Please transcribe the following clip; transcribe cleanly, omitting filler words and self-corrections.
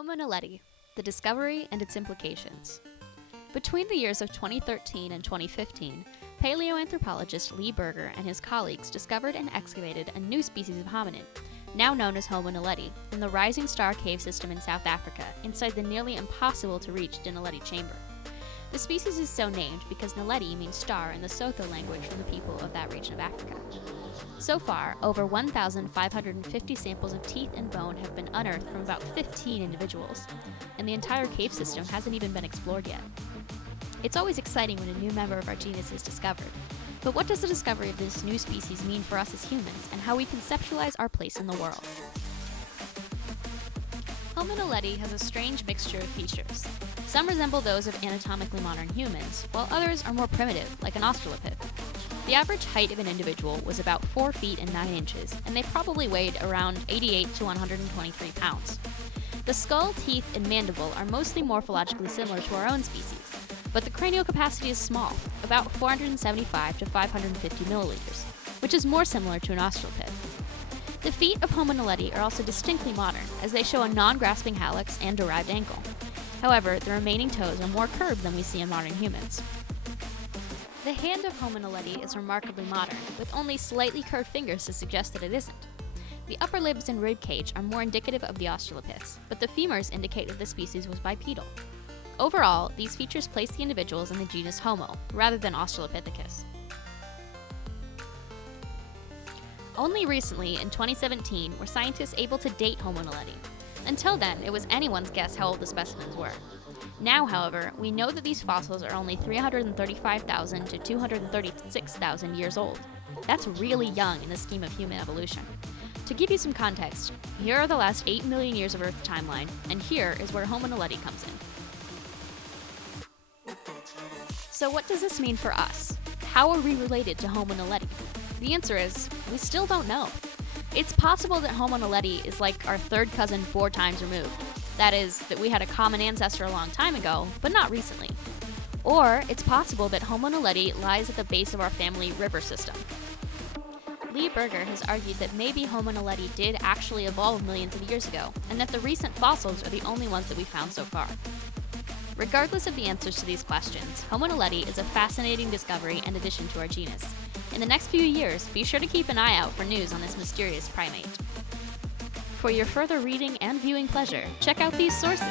Homo naledi, the discovery and its implications. Between the years of 2013 and 2015, paleoanthropologist Lee Berger and his colleagues discovered and excavated a new species of hominid, now known as Homo naledi, in the Rising Star cave system in South Africa, inside the nearly impossible-to-reach Naledi chamber. The species is so named because Naledi means star in the Sotho language from the people of that region of Africa. So far, over 1,550 samples of teeth and bone have been unearthed from about 15 individuals, and the entire cave system hasn't even been explored yet. It's always exciting when a new member of our genus is discovered, but what does the discovery of this new species mean for us as humans, and how we conceptualize our place in the world? Homo naledi has a strange mixture of features. Some resemble those of anatomically modern humans, while others are more primitive, like an australopith. The average height of an individual was about 4 feet and 9 inches, and they probably weighed around 88 to 123 pounds. The skull, teeth, and mandible are mostly morphologically similar to our own species, but the cranial capacity is small, about 475 to 550 milliliters, which is more similar to an australopith. The feet of Homo naledi are also distinctly modern, as they show a non-grasping hallux and derived ankle. However, the remaining toes are more curved than we see in modern humans. The hand of Homo naledi is remarkably modern, with only slightly curved fingers to suggest that it isn't. The upper limbs and rib cage are more indicative of the australopiths, but the femurs indicate that the species was bipedal. Overall, these features place the individuals in the genus Homo, rather than Australopithecus. Only recently, in 2017, were scientists able to date Homo naledi. Until then, it was anyone's guess how old the specimens were. Now, however, we know that these fossils are only 335,000 to 236,000 years old. That's really young in the scheme of human evolution. To give you some context, here are the last 8 million years of Earth timeline, and here is where Homo naledi comes in. So what does this mean for us? How are we related to Homo naledi? The answer is, we still don't know. It's possible that Homo naledi is like our third cousin 4 times removed. That is, that we had a common ancestor a long time ago, but not recently. Or it's possible that Homo naledi lies at the base of our family river system. Lee Berger has argued that maybe Homo naledi did actually evolve millions of years ago, and that the recent fossils are the only ones that we found so far. Regardless of the answers to these questions, Homo naledi is a fascinating discovery and addition to our genus. In the next few years, be sure to keep an eye out for news on this mysterious primate. For your further reading and viewing pleasure, check out these sources.